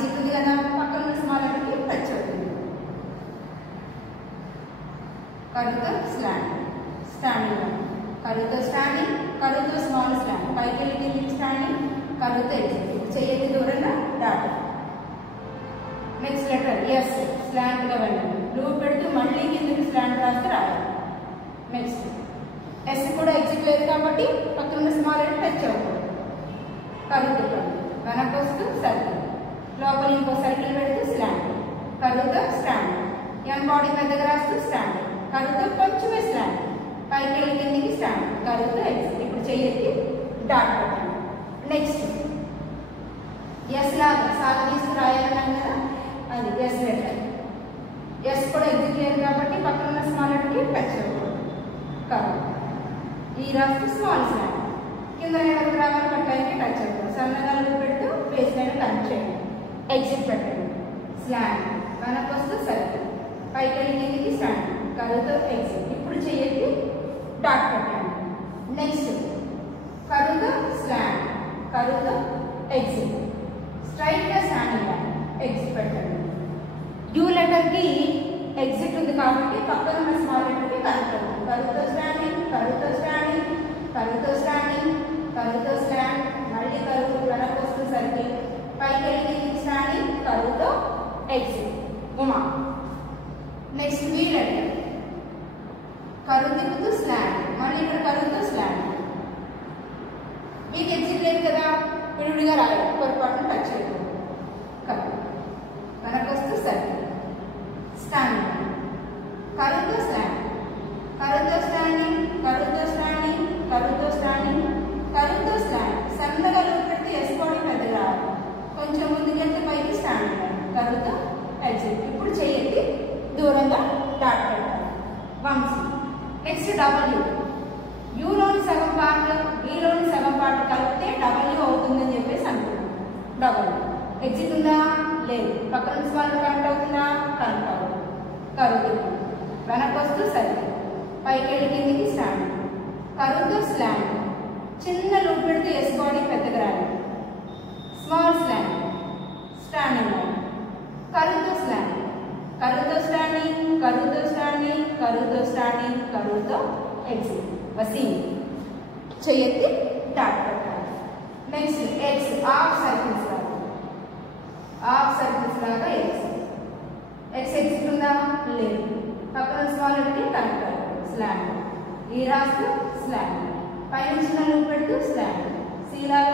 Exit ఉంది కదా, పక్కన ఉన్న స్మాల్ లెటర్కి టచ్ అవుతుంది. కరువుతో స్లాంట్, స్టాండింగ్ లైన్, కరువుతో స్టాండింగ్, కరువుతో స్మాల్ స్లాంట్, పైకి వెళ్ళి కిందికి స్టాండింగ్, కరువుతో ఎగ్జిట్. చెయ్యి దూరంగా డాట్. నెక్స్ట్ లెటర్ ఎస్, స్లాంట్గా వెళ్ళండి. లూప్ పెడుతూ మళ్ళీ కిందికి స్లాంట్ రాస్తే రాయాలి. నెక్స్ట్ ఎస్ కూడా ఎగ్జిట్ లేదు కాబట్టి పక్కన ఉన్న స్మాల్ లెటర్ టచ్ అవుతుంది. కరువుతో వెనక్కి వస్తూ సర్కిల్, లోపల ఇంకో సర్కిల్ పెడుతూ స్లాంట్, కరువుతో స్టాండ్, ఎన్ బాడీ పెద్దగా రాస్తూ స్టాండ్, కరువుతో కొంచెమే స్లాంట్, పైకి వెళ్ళి కిందికి స్టాండ్, కరువుతో ఎగ్జిట్. ఇప్పుడు చెయ్యి డాట్ పెట్టండి. నెక్స్ట్ ఎస్ లాగా సాగదీస్తూ రాయాలన్నాం కదా, అది ఎస్ లెటర్. ఎస్ కూడా ఎగ్జిట్ లేదు కాబట్టి పక్కన ఉన్న స్మాల్ లెటర్కి టచ్ అవ్వకూడదు. కరువు ఈ రాస్తూ స్మాల్ స్లాంట్, కింద లెటర్ రావాలి పట్టానికి టచ్ అవ్వకూడదు. సన్నగా పెడుతూ బేస్ లైన్ కనెక్ట్ చేయండి. ఎగ్జిట్ పెట్టండి. స్లాంట్, వెనక్కి వస్తూ సర్కిల్, పైకి వెళ్ళి కిందికి స్టాండ్, కరువుతో ఎగ్జిట్. ఇప్పుడు చెయ్యి డాట్ పెట్టండి. నెక్స్ట్ కరువుతో స్లాంట్, కరువుతో ఎగ్జిట్, స్ట్రైట్గా స్టాండింగ్ లైన్, ఎగ్జిట్ పెట్టండి. యూ లెటర్కి ఎగ్జిట్ ఉంది కాబట్టి పక్కన ఉన్న స్మాల్ లెటర్కి కనెక్ట్ అవుతుంది. కరువుతో స్టాండింగ్, కరువుతో స్టాండింగ్, కరువుతో స్టాండింగ్, కరువుతో స్లాంట్, మళ్ళీ కరువు, వెనక్కి వస్తూ సర్కిల్, పైకి వెళ్ళి స్టాండింగ్, కరువుతో exit. Uma. Next V letter, కరువు తిప్పుతూ స్లాంట్, మళ్ళీ ఇక్కడ కరువుతో స్లాంట్. మీకు ఎగ్జిట్ లేదు కదా, విడివిడిగా రాయాలి, పొరపాటును టచ్ చేయకూడదు. కరువు, వెనక్కి వస్తూ సర్కిల్, స్టాండింగ్, కరువుతో స్లాంట్, కరువుతో స్టాండింగ్, కరువుతో స్టాండింగ్, కరువుతో స్టాండింగ్, కరువుతో స్లాంట్. సన్నగా లూప్ పెడితే ఎస్ బాడీ పెద్దగా రావాలి, కొంచెం ముందుకెళ్తే పైకి స్టాండింగ్, కరువుతో ఎగ్జిట్. ఇప్పుడు చెయ్యి దూరంగా డాట్ పెట్టాలి. వంశీ. నెక్స్ట్ డబ్ల్యూ, యూలోని సగం పార్ట్ వీలోని సగం పార్ట్ కలిపితే డబ్ల్యూ అవుతుందని చెప్పేసి అనుకున్నాం. డబ్ల్యూ ఎగ్జిట్ ఉందా, లేదు. పక్కన స్మాల్ కనెక్ట్ అవుతుందా, కనెక్ట్ అవుతుంది. కరువు, వెనక్కి వస్తూ సర్కిల్, పైకి వెళ్ళి కిందికి స్టాండ్, కరువుతో స్లాంట్, చిన్న లూప్ పెడితే ఎస్ బాడీ పెద్దగా రాయాలి. స్మాల్ స్లాంట్, స్టాండింగ్ లైన్, కరువుతో స్లాంట్, కరువుతో స్టాండింగ్, కరువుతో స్టాండింగ్, కరువుతో స్టాండింగ్, కరువుతో ఎగ్జిట్. వసీం. చెయ్యి డాట్ పెట్టాలి. నెక్స్ట్ ఎక్స్, హాఫ్ సర్కిల్స్ లాగా, హాఫ్ సర్కిల్స్ లాగా ఎక్స్. ఎక్స్ ఎగ్జిట్ ఉందా, లేదు. పక్కన స్మాల్ లెటర్కి కనెక్ట్ అవ్వాలి. స్లాంట్, ఈ రాస్తూ స్లాంట్, పైన చిన్న లూప్ పెడుతూ స్లాంట్, సి లాగా